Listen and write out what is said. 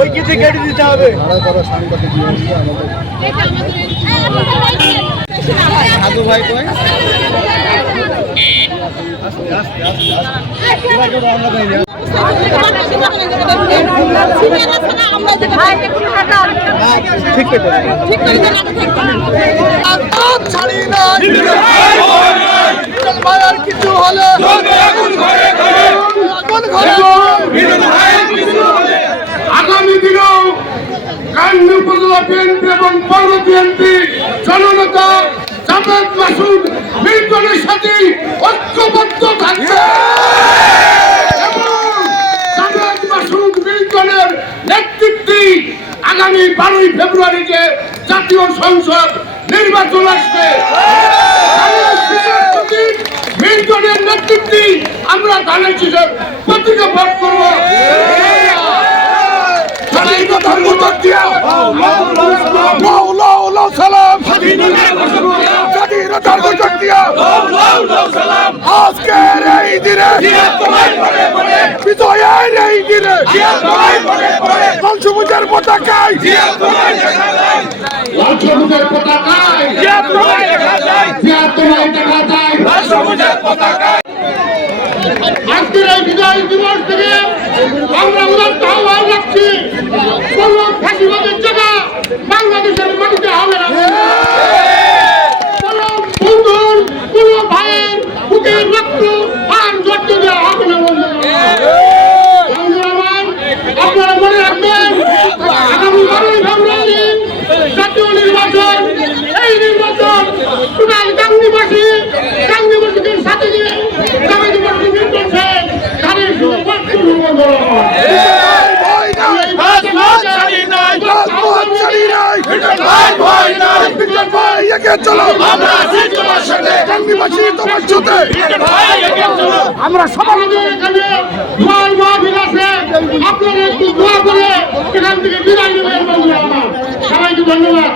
ওই কিছু কেটে দিতে হবে। সাধু ভাই কই? কিছু হলে আগামী দিনেও কান্দি উপজেলা বিএনপি এবং পৌর বিএনপি জননেতা জাভেদ মাসুদ মিল্টনের সাথে ঐক্যবদ্ধ থাকবে এবং জাভেদ মাসুদ মিল্টনের নেতৃত্বে আগামী 12ই ফেব্রুয়ারিতে জাতীয় সংসদ নির্বাচন আসবে। মিল্টনের নেতৃত্বে আমরা ধানের শীষের প্রতীকে ভোট করবো। আজকের এই দিনে বিজয়ের এই দিনে লাল সবুজের পতাকায় আজকের এই বিজয় দিবস থেকে আমরা উদাত্ত আহ্বান রাখছি, কোন ফাঁসিবাদের জায়গা বাংলাদেশের মাটিতে হবে না। কোন বন্ধুর কোন ভাইয়ের বুকের রক্ত আর জড়ত দেওয়া হবে না। আপনারা মনে রাখবেন, আগামী 12ই ফেব্রুয়ারি জাতীয় নির্বাচন। এই নির্বাচন টোটাল গাঙ্গিবাসীদের সাথে নিয়ে আমরা সবাই এখানে দোয়ার মাহফিল আছে, আপনারা একটু দোয়া করে এখান থেকে বিদায় নেবেন। সবাইকে ধন্যবাদ।